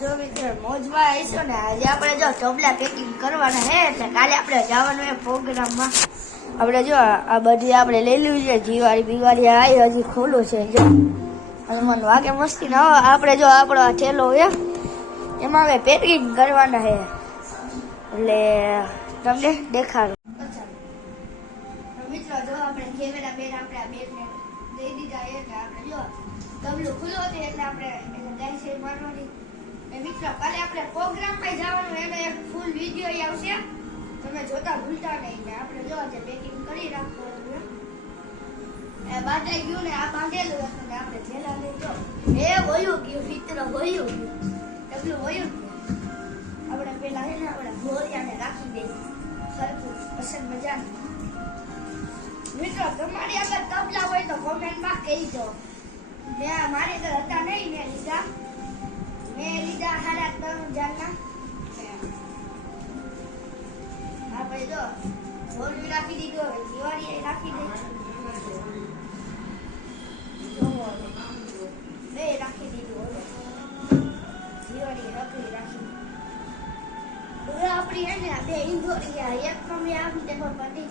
જો મિત્રો મોજમાં આવીશું ને આજે આપણે જો ચોપલા પેકિંગ કરવાના હે એટલે કાલે આપણે જવાનું હે પ્રોગ્રામમાં. આપણે જો આ બધી આપણે લઈ લીધું છે જીવાળી બીવાળી આવી હજી ખોલું છે જો અને મને વાગે મસ્તી ના આપણે જો આપણો આ થેલો હે એમાં હવે પેકિંગ કરવાના હે એટલે તમને દેખાડું. મિત્રો જો આપણે કેમેરા બેન આપણે આ બેનને દઈ દીધા એટલે આપણે જો તબલું ખુલ્લો હતો એટલે આપણે એને ગાય છે મારવાની. મિત્રો કાલે આપણે પ્રોગ્રામમાં જવાનું એનો એક ફૂલ વિડીયો આવશે તમે જોતા ભૂલતા નહીં ને આપણે જો આજે પેકિંગ કરી રાખવાનું એ બાટાઈ ગયું ને આ બાંધેલું હતું ને આપણે થેલા લઈ જો એ વયું ગયું મિત્ર વયું તબલું વયું આપણે પેલા હે ને આપણે ઘોરિયાને રાખી દઈએ સરખું પસંદ મજાનું. મિત્રો તમારી આગળ તબલા હોય તો કોમેન્ટમાં કહેજો. મેં મારી તો હતા નહીં મેં લીધા 3,000 હા ભાઈ જો ઘોડી રાખી દીધો હવે દિવાળી રાખી દે બે રાખી દીધું હવે દિવાળી રાખી હવે આપણી હે ને બે ઇન્દોરી એકમાં મેં આમ તે પતી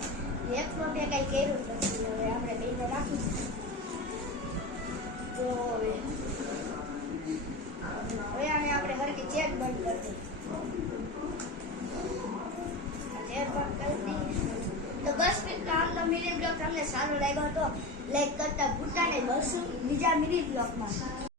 એકમાં મેં કઈ કર્યું નથી હવે આપણે બેને રાખી તો હવે આને આપણે હરકી ચેક બંધ કરી દઈએ. ચેક બંધ કરી દઈએ તો બસ મિત્રો આજનો મિની બ્લોગ તમને સારો લાગ્યો તો લાઈક કરતા ભૂલતા નહીં. બસ બીજા મિની બ્લોગમાં